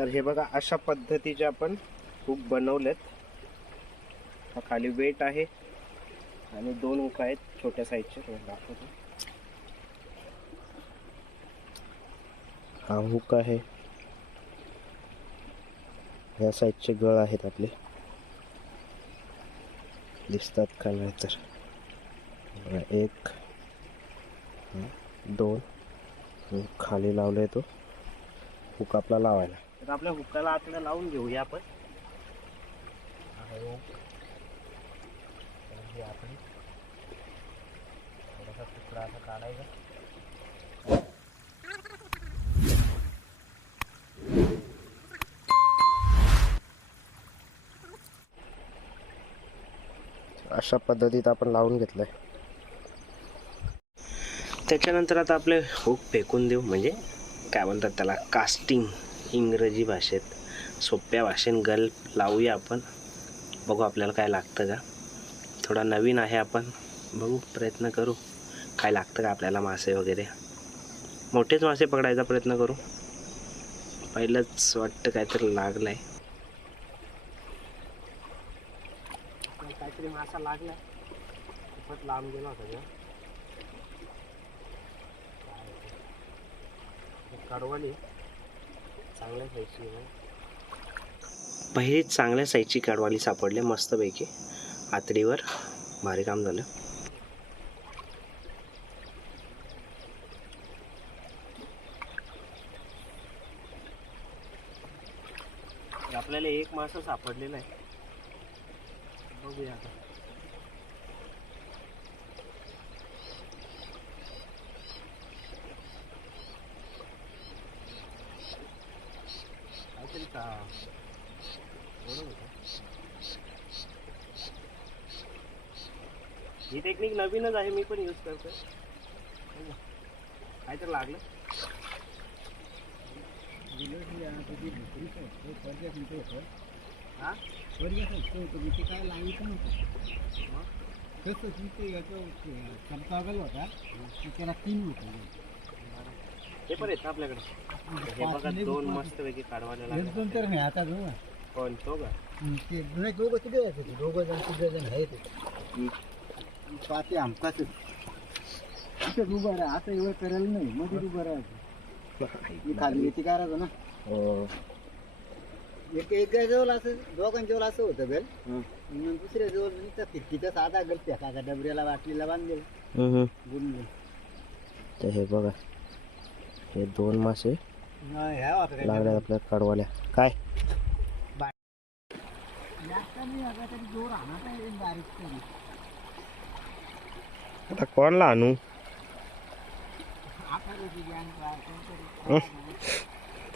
तर हे बघा अशा पद्धतीचे आपण हुक बनवलेत. हा खाली वेट आहे आणि दोन हुक आहेत छोट्या साईजचे दाखवतो. हा हुक आहे. या साईजचे गळ आहेत आपले. दिसतात का नाही तर? एक दोन. खाली लावले तो. हुक आपला लावायला. तर आपल्या हुकाला आपल्याला लावून घेऊया आपण. आहे हुक. तर आपण थोडासा तुकडा असा काढायचा. अशा पद्धतीत आपण लावून घेतलंय. त्याच्यानंतर आता आपले हुक फेकून देऊ. म्हणजे काय म्हणतात त्याला? कास्टिंग इंग्रजी भाषेत. सोप्या भाषेत गल्प लावूया आपण. बघू आपल्याला काय लागतं का? थोडा नवीन आहे आपण. बघू प्रयत्न करू. काय लागतं का आपल्याला मासे वगैरे? मोठेच मासे पकडायचा प्रयत्न करू. पहिलंच वाटतं काहीतरी आहे काहीतरी मासा लागला खूपच लांब गेला होता कडवाली. पहिली चांगल्या साईजची कडवाली सापडली मस्तपैकी. आतडीवर भारी काम झालं. आपल्याला एक मासा सापडलेला आहे. बघूया आता काहीतरी का? ही टेक्निक नवीनच आहे मी पण यूज करतोय. काय तर लागलं. हा? काय लावायचं नव्हतं कसं तिथे याचं होता. त्याला तीन होतं. हे पण आहेत ना आपल्याकडे. हे बघा दोन मस्त पैकी काढवायला एक दोन लागले. तर नाही आता दोन पण तो का ते नाही दोघं तिथे आहेत ते. दोघं जण तिघं जण आहेत पाते आमकाच. तिथे उभं राहा. आता एवढं करायला नाही. मध्ये उभं राहायचं मी खाली येते करायचं ना हो. एक एक जवळ असं दोघांच्या जवळ असं होतं बेल. मग दुसऱ्या जवळ नुसता फिरकीचा साधा गल फेकाचा डबऱ्याला बाटलीला बांधले तर हे बघा. हे दोन मासे ह्या होता काय लागले आपल्या कडवाल्या. काय? आता कोणला आणू?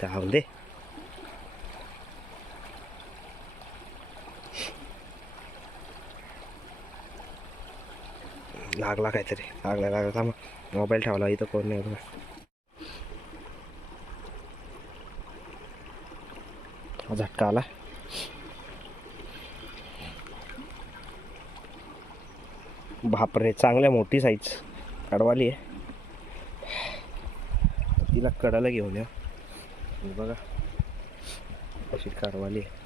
जाऊ दे. लागला काहीतरी. लागला लागला. थांबा. मोबाईल ठेवला इथं कोण नाही बघा हा झटका आला बापरे चांगल्या मोठी साईज कडवाली आहे. तिला कडाला घेऊन या. बघा. अशी कडवाली आहे.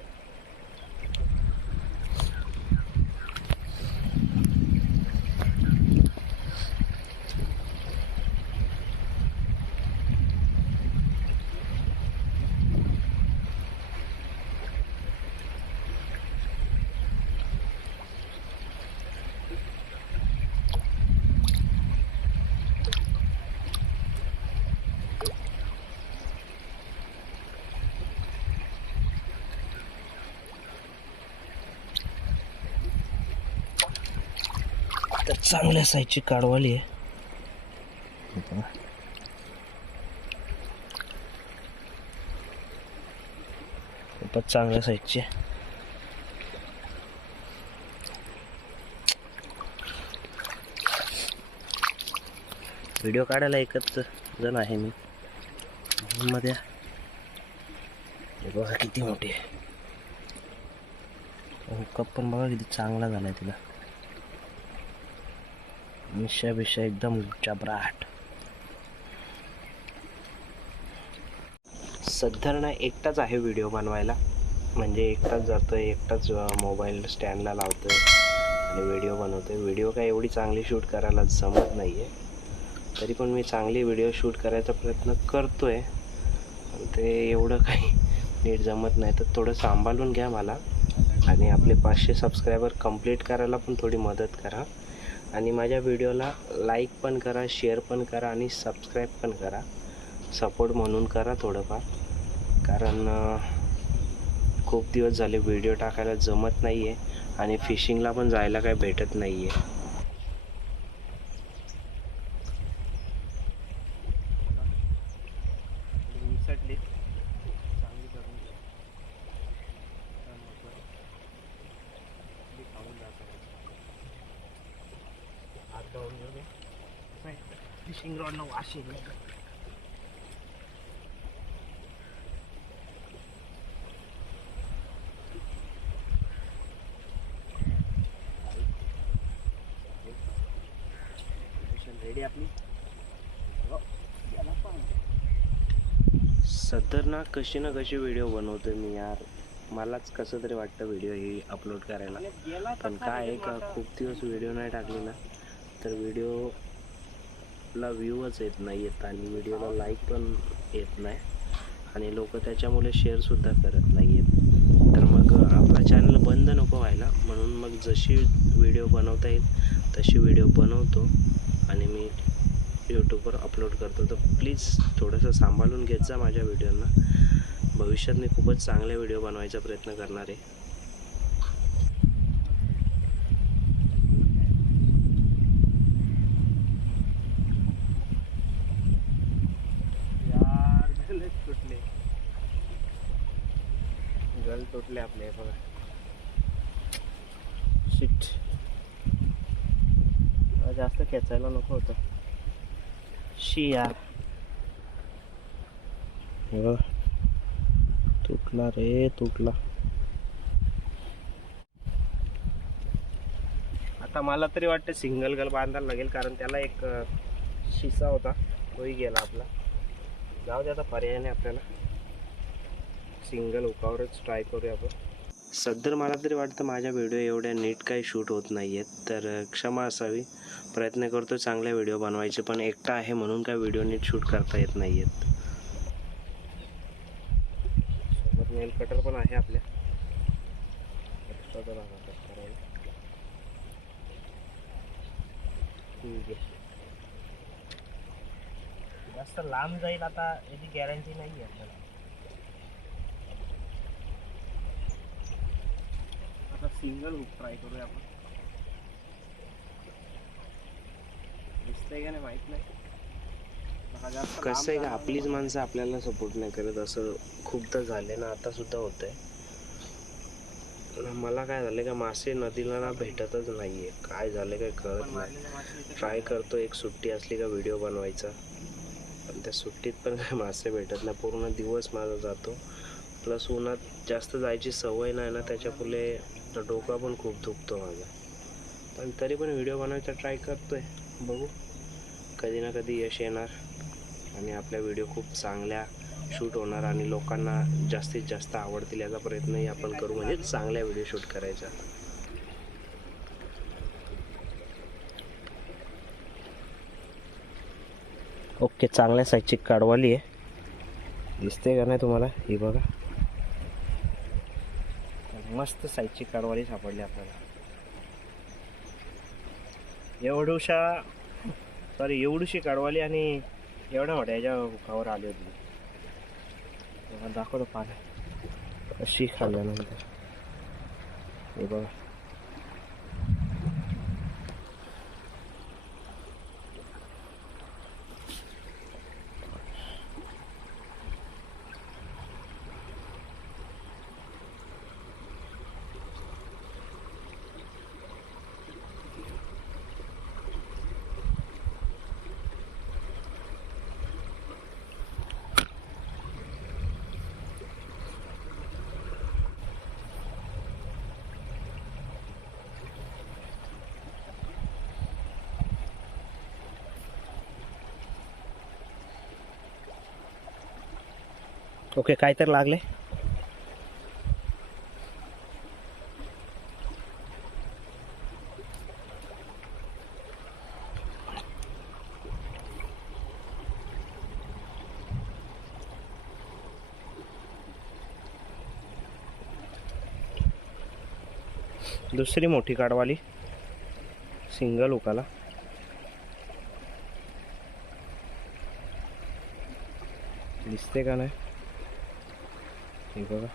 तर चांगल्या साईजची काढवाली आहे. बघा. खूपच चांगल्या साईजची व्हिडिओ काढायला एकच जण आहे मी. मध्ये. हे बघा किती मोठी आहे. कप पण बघा किती चांगला झाला आहे तिला. मिशा बिशा एकदम जबराट. सध्या ना एकटाच आहे व्हिडिओ बनवायला. म्हणजे एकटाच जातो आहे एकटाच मोबाईल स्टँडला लावतो आहे आणि व्हिडिओ बनवतो आहे व्हिडिओ काय एवढी चांगली शूट करायला जमत नाही आहे तरी पण मी चांगली व्हिडिओ शूट करायचा प्रयत्न करतो आहे पण ते एवढं काही नीट जमत नाही. तर थोडं सांभाळून घ्या मला. आणि आपले पाचशे सबस्क्रायबर कंप्लीट करायला पण थोडी मदत करा. आणि माझ्या व्हिडिओला लाईक पण करा शेअर पण करा आणि सबस्क्राईब पण करा. सपोर्ट म्हणून करा थोडंफार. कारण खूप दिवस झाले व्हिडिओ टाकायला जमत नाही आहे आणि फिशिंगला पण जायला काय भेटत नाही आहे वाश रेडी आपली ना कशी ना कशी व्हिडिओ बनवतोय मी यार. मलाच कसं तरी वाटतं व्हिडिओ ही अपलोड करायला. पण काय आहे का? खूप दिवस व्हिडिओ नाही टाकले ना. तर ला व्ह्यूच येत नाही आहेत आणि व्हिडिओला लाईक पण येत नाही. आणि लोक त्याच्यामुळे शेअरसुद्धा करत नाही आहेत तर मग आपला चॅनल बंद नको व्हायला. म्हणून मग जशी व्हिडिओ बनवता येईल तशी व्हिडिओ बनवतो. आणि मी यूट्यूबवर अपलोड करतो. तर प्लीज थोडंसं सांभाळून घेत जा माझ्या व्हिडिओंना भविष्यात मी खूपच चांगले व्हिडिओ बनवायचा प्रयत्न करणार आहे यार गलच तुटले गल तुटले आपले बघा. शिट जास्त खेचायला नको होतं. शी यार. हे बघ. तुटला रे तुटला. आता मला तरी वाटतं सिंगल गल बांधायला लागेल कारण त्याला एक शिसा होता. तोही गेला आपला. जाऊ दे आता पर्याय नाही आपल्याला. सिंगल उकावरच ट्राय करूया आपण. सध्या मला तरी वाटतं माझ्या व्हिडिओ एवढ्या नीट काही शूट होत नाही आहेत तर क्षमा असावी. प्रयत्न करतो चांगले व्हिडिओ बनवायचे पण एकटा आहे म्हणून काय व्हिडिओ नीट शूट करता येत नाही आहेत सोबत नेल कटर पण आहे आपल्या. ठीक आहे. जास्त लांब जाईल आता याची गॅरंटी नाही आहे आपल्याला आता सिंगल हुक ट्राय करूया आपण. दिसतंय का नाही माहीत नाही. कसं आहे का आपलीच माणसं आपल्याला सपोर्ट नाही करत असं खूपदा झाले ना आता सुद्धा होत आहे मला काय झालं का मासे नदीला ना भेटतच नाहीये. काय झालं काय कळत नाही. ट्राय करतो एक सुट्टी असली का व्हिडिओ बनवायचा. पण त्या सुट्टीत पण काय मासे भेटत नाही. पूर्ण दिवस माझा जातो. प्लस उन्हात जास्त जायची सवय नाही ना त्याच्यामुळे तर डोका पण खूप दुखतो माझा. पण तरी पण व्हिडिओ बनवायचा ट्राय करतोय. बघू. कधी ना कधी यश येणार. आणि आपल्या व्हिडिओ खूप चांगल्या शूट होणार आणि लोकांना जास्तीत जास्त आवडतील याचा प्रयत्नही आपण करू. म्हणजे चांगल्या व्हिडिओ शूट करायचा ओके चांगल्या साईजची काढवाली आहे. दिसते का नाही तुम्हाला? ही बघा. मस्त साईजची काढवाली सापडली आपल्याला. एवढूशा सॉरी एवढीशी कडवाली आणि एवढ्या मोठ्या याच्या हुकावर आली होती. दाखवतो पाणी अशी खाल्ल्यानंतर. हे बघा. ओके काय तर लागले. दुसरी मोठी काडवाली सिंगल उकाला. दिसते का नाही? हे बघा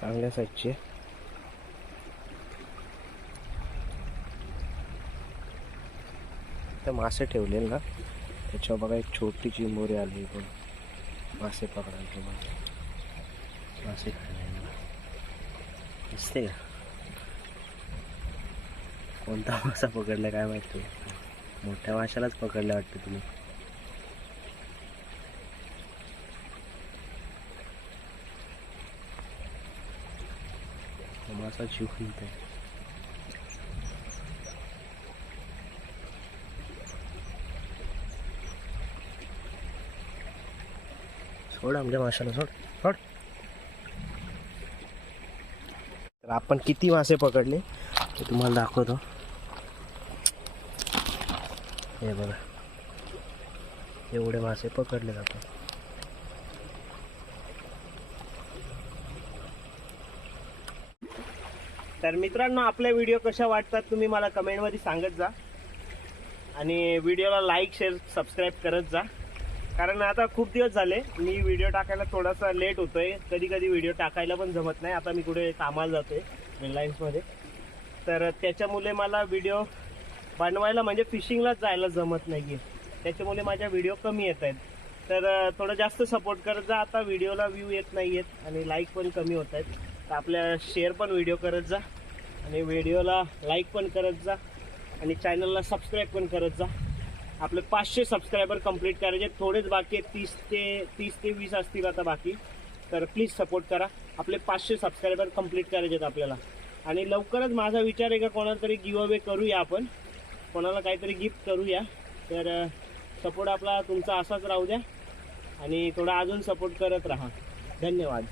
चांगल्या साईजचे तर मासे ठेवलेले ना त्याच्यावर बघा एक छोटी चिंबोरी आली पण मासे पकडायला तुम्हाला मासे खायला दिसते का कोणता मासा पकडला काय माहिती मोठ्या माशालाच पकडलं वाटतं तुम्ही मासा जिवंत आहे. सोड आमच्या माशाला सोड सोड. तर आपण किती मासे पकडले ते तुम्हाला दाखवतो. हे बघा. एवढे मासे पकडले आपण तर मित्रांनो आपल्या व्हिडिओ कशा वाटतात तुम्ही मला कमेंटमध्ये सांगत जा. आणि व्हिडिओला लाईक शेअर सबस्क्राईब करत जा. कारण आता खूप दिवस झाले मी व्हिडिओ टाकायला थोडासा लेट होतोय. कधी कधी व्हिडिओ टाकायला पण जमत नाही. आता मी कुठे कामाला जातोय रिलायन्समध्ये तर त्याच्यामुळे मला व्हिडिओ बनवायला म्हणजे फिशिंगलाच जायला जमत नाही आहे त्याच्यामुळे माझ्या व्हिडिओ कमी येत आहेत. तर थोडं जास्त सपोर्ट करत जा. आता व्हिडिओला व्ह्यू येत नाही आहेत आणि लाईक पण कमी होत आहेत. तर आपल्या शेअर पण व्हिडिओ करत जा. आणि व्हिडिओला लाईक पण करत जा. आणि चॅनलला सबस्क्राईब पण करत जा. आपले पाचशे सबस्क्रायबर कंप्लीट करायचे. आहेत. थोडेच बाकी आहेत. तीस ते तीस ते वीस असतील आता बाकी. तर प्लीज सपोर्ट करा. आपले पाचशे सबस्क्रायबर कंप्लीट करायचे आहेत आपल्याला. आणि लवकरच माझा विचार आहे का कोणाला तरी गिव अवे करूया आपण. कोणाला काहीतरी गिफ्ट करूया. तर सपोर्ट आपला तुमचा असाच राहू द्या. आणि थोडा अजून सपोर्ट करत राहा. धन्यवाद.